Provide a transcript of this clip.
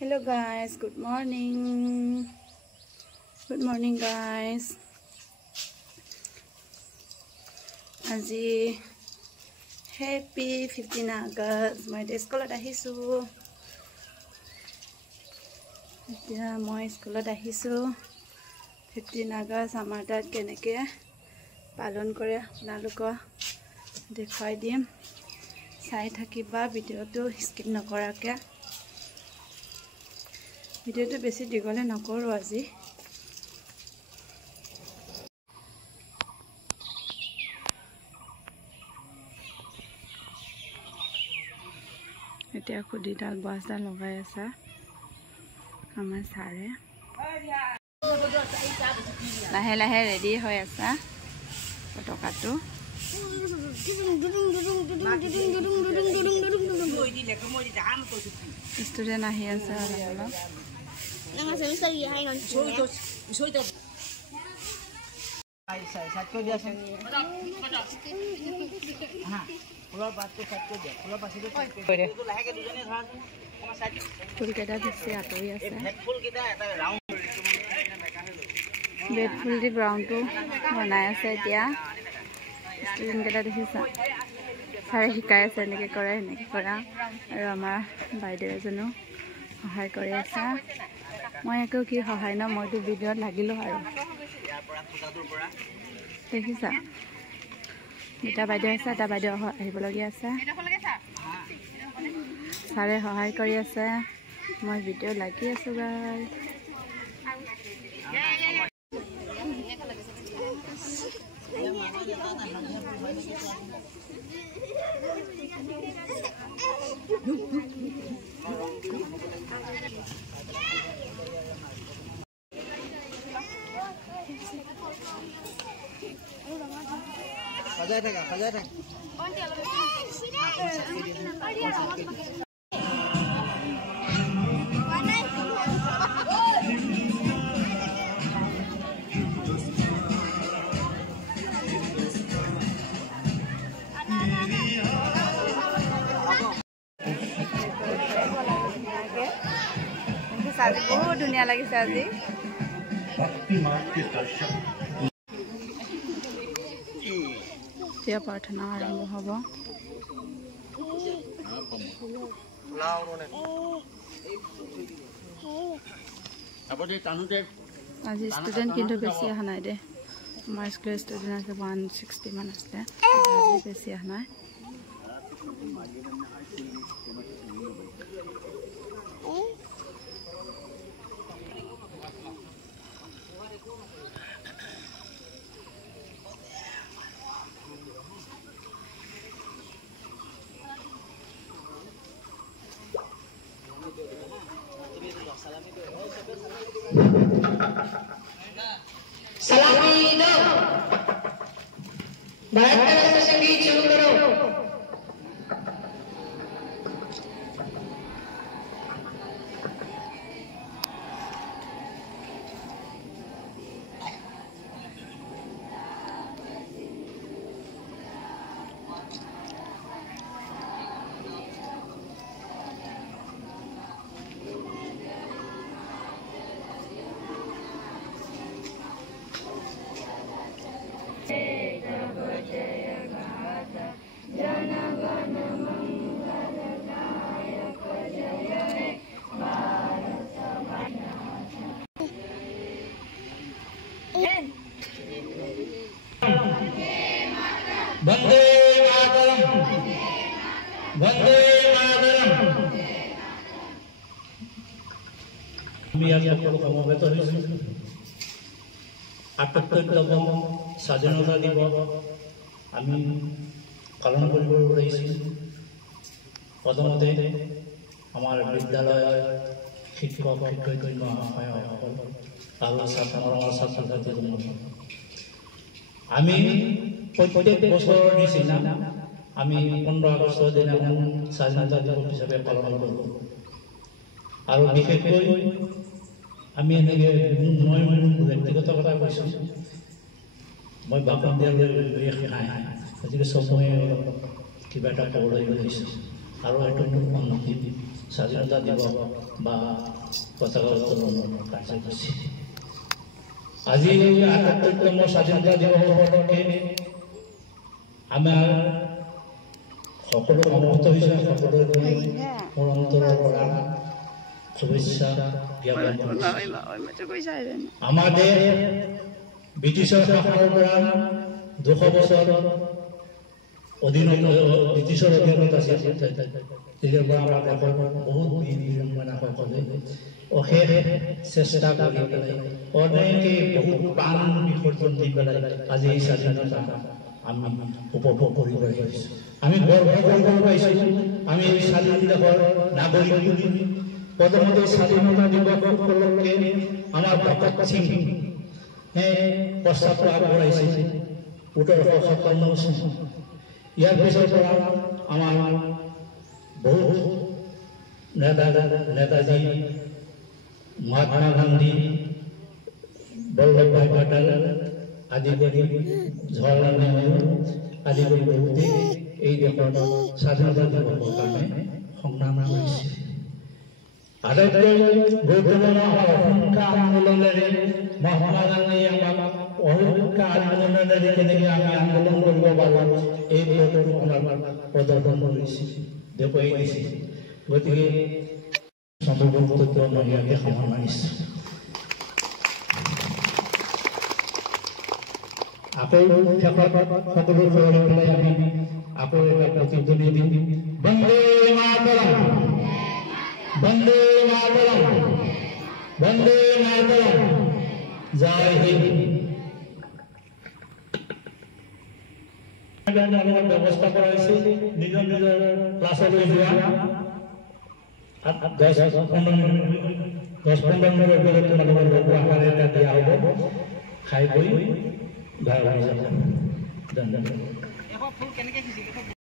Hello guys, good morning. Good morning guys. Aji happy 15 August. My day school at ahisu. Yeah, my school at ahisu. 15 August amar tat keneke palon kore apnaloko dekhai dim. Sai thakiba video to skip nakorake. Video to besi digole nakoro aji. এতিয়া খুদিডাল বাসডা লগাই আছে আমাৰ সাৰে লাহে লাহে ready হৈ আছে পটকাটো student আহি আছে অলপ ফুলকেইটা বেছি আঁতৰি আছে বেড ফুল দি গ্ৰাউণ্ডটো বনাই আছে এতিয়া ষ্টুডেণ্টকেইটা দেখিছা ছাৰে শিকাই আছে এনেকৈ কৰে সেনেকৈ কৰা আৰু আমাৰ বাইদেউ এজনো সহায় কৰি আছে মই একো কি সহায় ন মইতো ভিডিঅ'ত লাগিলোঁ আৰু দেখিছা দুটা বাইদেউ আছে এটা বাইদেউ আহিবলগীয়া আছে ছাৰে সহায় কৰি আছে মই ভিডিঅ' লাগি আছোঁ গাইজ সজাই থাকা আজি বহুত ধুনীয়া লাগিছে আজি এতিয়া প্ৰাৰ্থনা আৰম্ভ হ'ব আজি ষ্টুডেণ্ট কিন্তু বেছি অহা নাই দে আমাৰ স্কুলৰ ষ্টুডেণ্ট আছে 160 মান আছিলে আজি বেছি অহা নাই सलामी दो भारत का संगीत शुरू करो वंदे मातरम वंदे मातरम আমি আজি আপোনালোক সমবেত হৈছোঁ ৭৮তম স্বাধীনতা দিৱস আমি পালন কৰিব ওলাইছোঁ প্ৰথমতে আমাৰ বিদ্যালয়ৰ শিক্ষক শিক্ষয়িত্ৰী মহাশয়সকল আৰু ছাত্ৰ ছাত্ৰীসকল আমি প্ৰত্যেক বছৰৰ নিচিনা আমি 15 আগষ্টৰ দিনাখন স্বাধীনতা দিৱস হিচাপে পালন কৰোঁ আৰু বিশেষকৈ আমি এনেকৈ মই ব্যক্তিগত কথা কৈছোঁ মই বাপন দিয়ালৈ নাই গতিকে চব মই কিবা এটা ক'বলৈ লৈছোঁ আৰু এইটো অন্তিম স্বাধীনতা দিৱস বা পতাকা উত্তোলন কাৰ্যসূচী। আজি ৭৮তম স্বাধীনতা দিৱস উপলক্ষে আমাৰ সকলো সমবেত হৈছে। সকলোৰে মোৰ অন্তৰৰ পৰা শুভেচ্ছা জ্ঞাপন কৰিছোঁ। আমাৰ দেশ ব্ৰিটিছৰ শাসনৰ পৰা ২০০ বছৰ ব্ৰিটিছৰ অধীনত আছিল। তেতিয়াৰ পৰা আমাৰ দেশৰ বহুত বীৰ বীৰাংগনাসকলে অশেষ চেষ্টা কৰি পেলাই অনেকে বহুত প্ৰাণ বিসৰ্জন দি পেলাই আজি এই স্বাধীনতা আমি উপভোগ কৰিব পাৰিছোঁ। আমি গৰ্ব কৰিব পাৰিছোঁ আমি এই স্বাধীন দেশৰ নাগৰিক বুলি। প্ৰথমতে স্বাধীনতা দিৱস উপলক্ষে আমাৰ ভগত সিং প্ৰস্তাৱটো আগবঢ়াইছিল ১৮৫৭ চনত। ইয়াৰ পিছৰ পৰা আমাৰ বহুত নেতাজী, মহাত্মা গান্ধী, বল্লভভাই পেটেল আদি কৰি জৱাহৰলাল নেহৰু আদি কৰি বহুতে এই দেশৰ স্বাধীনতা দিৱসৰ কাৰণে সংগ্ৰাম কৰিছে। আটাইতকৈ গুৰুত্বপূৰ্ণ অহিংসা আন্দোলনেৰে মহাত্মা গান্ধীয়ে আমাক অহিংসা আন্দোলনেৰে কেনেকৈ আমি আন্দোলন কৰিব পাৰোঁ এই বিষয়টো আমাৰ প্ৰদৰ্শন কৰিছে, দেখুৱাই দিছে। গতিকে সম্ভৱত মই ইয়াকে সামৰণি মাৰিছোঁ। আকৌ শেষত সকলো কৰি পেলাই আমি আকৌ এটা প্ৰতিধ্বনি দিম, বন্দে মাতৰম, বন্দে মাতৰম, বন্দে মাতৰম, জয় হিন্দ। ব্যৱস্থা কৰা হৈছে নিজৰ নিজৰ ক্লাছলৈ যোৱা ১০-১৫ মিনিটৰ ভিতৰত তোমালোকৰ লঘু আহাৰ এটা দিয়া হ'ব। খাই গৈ ঘৰ যাব। ধন্যবাদ।